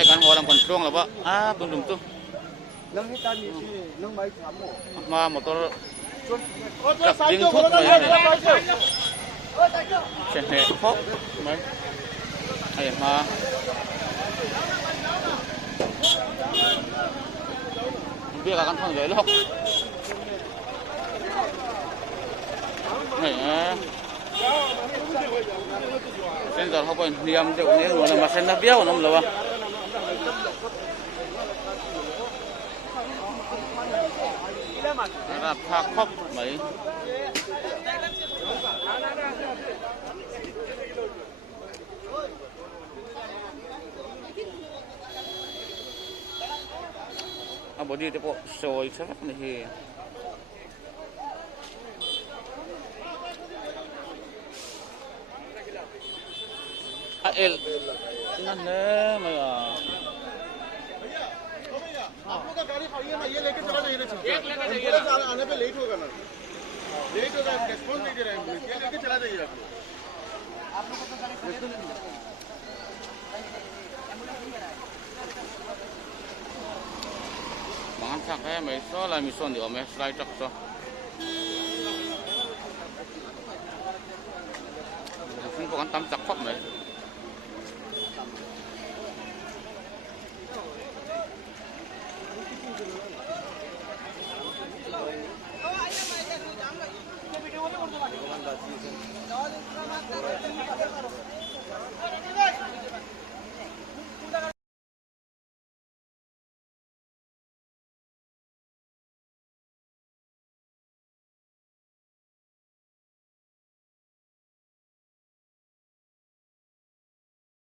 ให้การหัวลำคนช่วงแล้ววะตุ้มตุ้ม能你单你去能买全部。มาหมดตัวกับยิงทุกเลยเช่นเหตุพบไหมไอ้มาเบี้ยกันทั้งเลยลูกนี่เส้นจอดเขาไปเนียมเดี๋ยวนี้หนูมาเส้นนักเบี้ยวน้ำเลยวะรับภาคครบไหมเอาบอดี้เดี๋ยวพอโชว์อีกสักนาทีเอลนั่นแหละไม่อ่ะआपका गाड़ी खाली है ना ये लेके चला जाइए एम्बुलेंस आने पे लेट होगा ना लेट होगा रिस्पॉन्स नहीं दे रहा एम्बुलेंस ये लेके चला जाइए आप लोग Mangan sak hay may so la mi son di o may slide tak so. Kung po kan tam sak pop may.